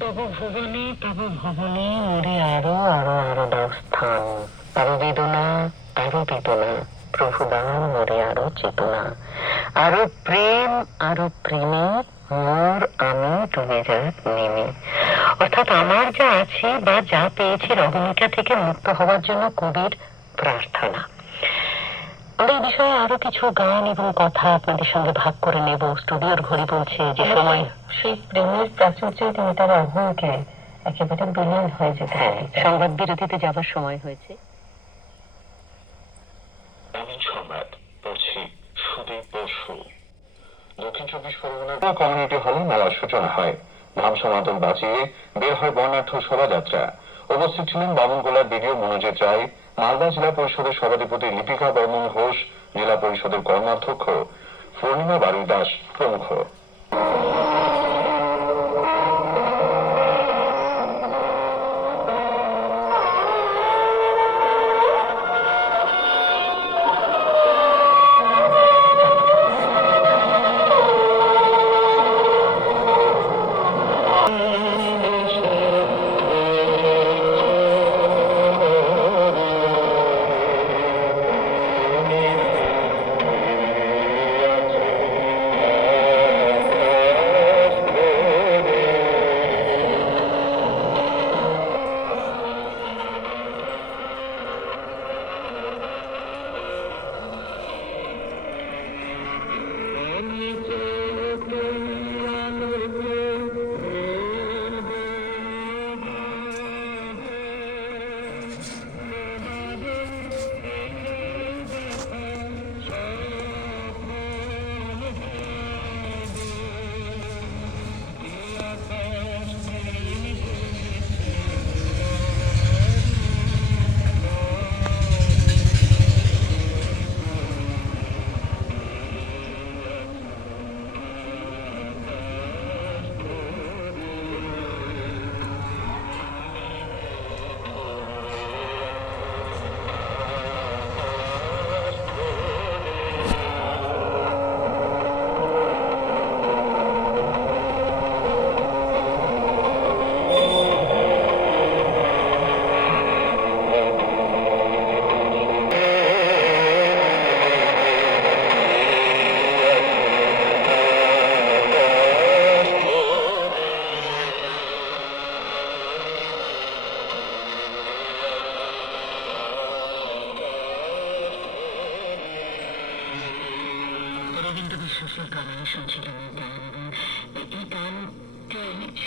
তব ভুবনে তব ভুবনে মোরে আরো আরো আরো দাও স্থান, আরো বেদনা আরো বেদনা, প্রভু দাও মোরে আরো চেতনা, আরো প্রেম আরো প্রেমে মোর আমি ডুবে যাক নেমে। অর্থাৎ আমার যা আছে বা যা পেয়েছি রহমিকা থেকে মুক্ত হওয়ার জন্য কবির প্রার্থনা। আমরা এই বিষয়ে আরো কিছু গান এবং কথা আপনাদের সঙ্গে ভাগ করে নেব। স্টুডিওর ঘড়ি বলছে যে সময় সেই প্রেমের প্রাচুর্যে তিনি তার অহংকে একেবারে বিলীন হয়ে যেতে। সংবাদ বিরতিতে যাবার সময় হয়েছে। সংবাদ পড়ছি সুদীপ বসু। দক্ষিণ 24 পরগনার কমিউনিটি হলে মেলার সূচনা হয়। ধাম সমাদল বাজিয়ে বের হয় বর্ণাঢ্য শোভাযাত্রা। উপস্থিত ছিলেন বামনগোলার বিডিও মনোজিৎ রায়, মালদা জেলা পরিষদের সভাধিপতি লিপিকা বর্মন ঘোষ, জেলা পরিষদের কর্মাধ্যক্ষ পূর্ণিমা বারুই দাস প্রমুখ।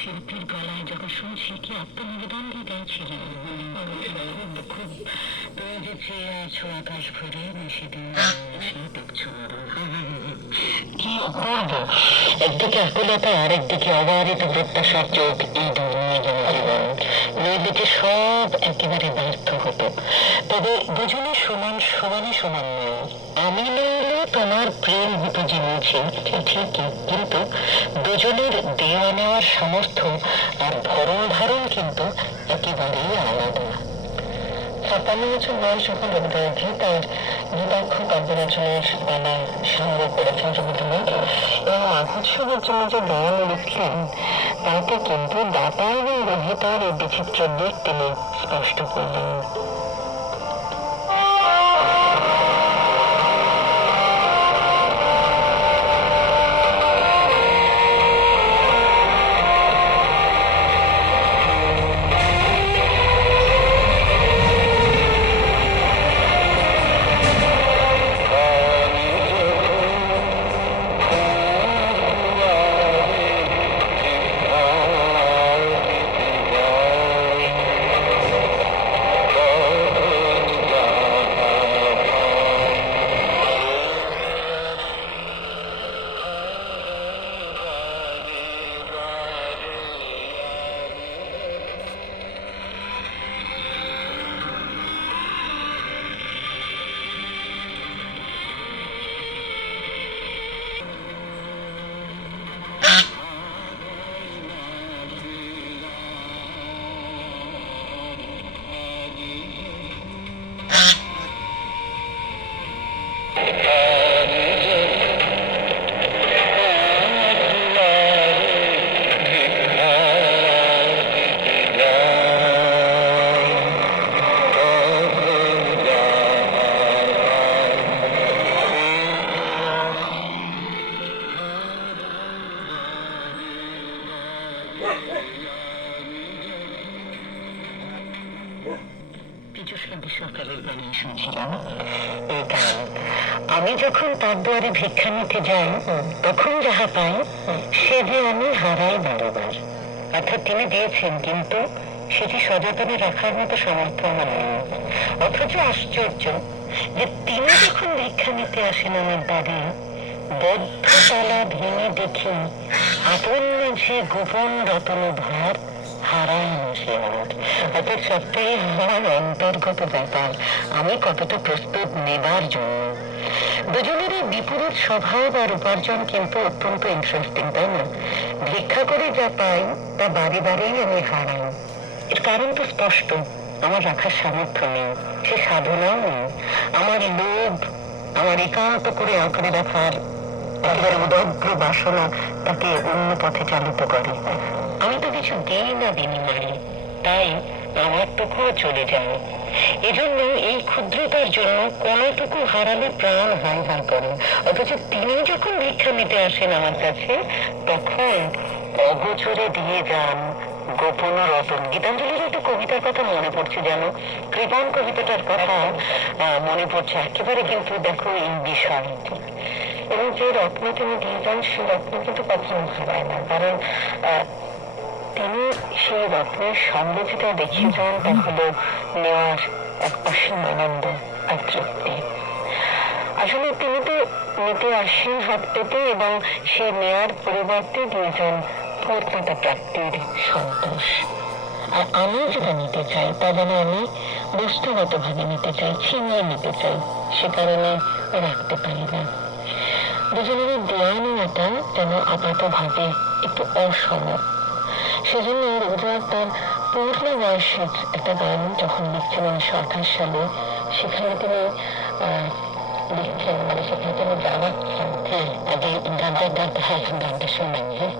শিল্পীর গলায় যখন শুনছি কি আত্মনিবেদন গাইছিলেন। খুব তুমি যে চেয়ে আছো আকাশ ভরে সেদিন কি অপূর্ব। একদিকে আকুলতা আর একদিকে অবারিত প্রত্যাশার চোখ, এই দুনিয়ে যেন জীবন। নইদিকে সব একেবারে ব্যর্থ হতো। তবে দুজনে সমান সমানে সমান নয়। আমি নইলে তোমার প্রেম হতো যে মুছে ঠিকই, কিন্তু দুজনের দেওয়া নেওয়ার সামর্থ্য আর ধরন ধারণ কিন্তু একেবারেই আলাদা। ৫৭ বছর বয়স যখন রবীন্দ্রনাথ তার নিরক্ষ কাব্য রচনার বেলায় সংগ্রহ করেছেন রবীন্দ্রনাথ, এবং মাঘোৎসবের জন্য যে গান লিখলেন তাতে কিন্তু দাতা এবং গ্রহিতার এই বিচিত্র দিক তিনি স্পষ্ট করলেন। সরকারের গান শুনছিলাম এই গান। আমি যখন তার দুয়ারে ভিক্ষা নিতে যাই তখন যাহা পাই সে যে আমি হারাই বারবার। অর্থাৎ তিনি দিয়েছেন কিন্তু সেটি সযত্নে রাখার মতো সামর্থ্য আমার নেই। অথচ আশ্চর্য যে তিনি যখন ভিক্ষা নিতে আসেন আমার দ্বারে বদ্ধ তালা ভেঙে দেখি আপন মাঝে গোপন রতন ভার হারাই সে আমার। অর্থাৎ সবটাই আমার অন্তর্গত ব্যাপার, আমি কতটা প্রস্তুত নেবার জন্য। দুজনেরই বিপরীত স্বভাব আর উপার্জন কিন্তু অত্যন্ত ইন্টারেস্টিং, তাই না? ভিক্ষা করে যা পাই তা বারে বারেই আমি হারাই। এর কারণ তো স্পষ্ট, আমার রাখার সামর্থ্য নেই, সে সাধনাও নেই। আমার লোভ, আমার একান্ত করে আঁকড়ে রাখার একেবারে উদগ্র বাসনা তাকে অন্য পথে চালিত করে। আমি তো কিছু দিই না বিনিময়ে, তাই আমার টুকুও চলে যায়। এজন্য এই ক্ষুদ্রতার জন্য কোনটুকু হারালে প্রাণ হায় হায় করে। অথচ তিনি যখন ভিক্ষা নিতে আসেন আমার কাছে তখন অগোচরে দিয়ে যান গোপন রতন। গীতাঞ্জলির একটা কবিতার কথা মনে পড়ছে, যেন কৃপণ কবিতাটার কথা মনে পড়ছে একেবারে। কিন্তু দেখো এই বিষয়টি, এবং যে রত্ন তিনি দিয়ে যান সেই রত্ন কিন্তু কখনো হারায় না, কারণ তিনি সেই রত্নের সঙ্গে যেটা দেখিয়ে যান তা হলো নেওয়ার এক অসীম আনন্দ আর তৃপ্তি। আসলে তিনি তো নিতে আসেন হাত পেতে এবং সে নেয়ার পরিবর্তে দিয়ে যান পূর্ণতা প্রাপ্তির সন্তোষ। আর আমি যেটা নিতে চাই তা যেন আমি বস্তুগত ভাবে নিতে চাই, ছিনিয়ে নিতে চাই, সে কারণে রাখতে পারি না। দুজনের দেয়া নেওয়াটা যেন আপাত ভাবে একটু অসম। সেজন্য রবীন্দ্রনাথ তার পূর্ণ বয়সের একটা গান যখন লিখছেন 1928 সালে, সেখানে তিনি লিখছেন, মানে সেখানে তিনি জানাচ্ছেন। আগে গানটা শোনাই। হ্যাঁ,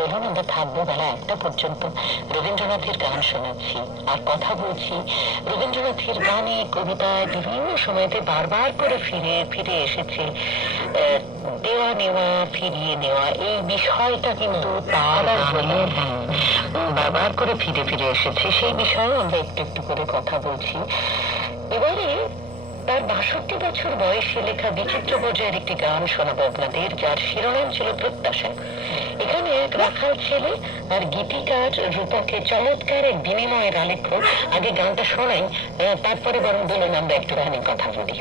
ধরুন আমরা থাকবো বেলা 1টা পর্যন্ত, রবীন্দ্রনাথের গান শোনাচ্ছি আর কথা বলছি। রবীন্দ্রনাথের গানে কবিতায় বিভিন্ন সময়তে বারবার করে ফিরে ফিরে এসেছে দেওয়া নেওয়া, ফিরিয়ে নেওয়া। এই বিষয়টা কিন্তু তার বারবার করে ফিরে ফিরে এসেছে, সেই বিষয়ে আমরা একটু একটু করে কথা বলছি। এবারে তার 62 বছর বয়সে লেখা বিচিত্র পর্যায়ের একটি গান শোনাবো আপনাদের, যার শিরোনাম ছিল প্রত্যাশা। এখানে এক রাখাল ছেলে আর গীতিকার রূপকে চমৎকার এক বিনিময়ের আলেখ্য। আগে গানটা শোনাই, তারপরে বরং বলুন আমরা একটুখানি কথা বলি।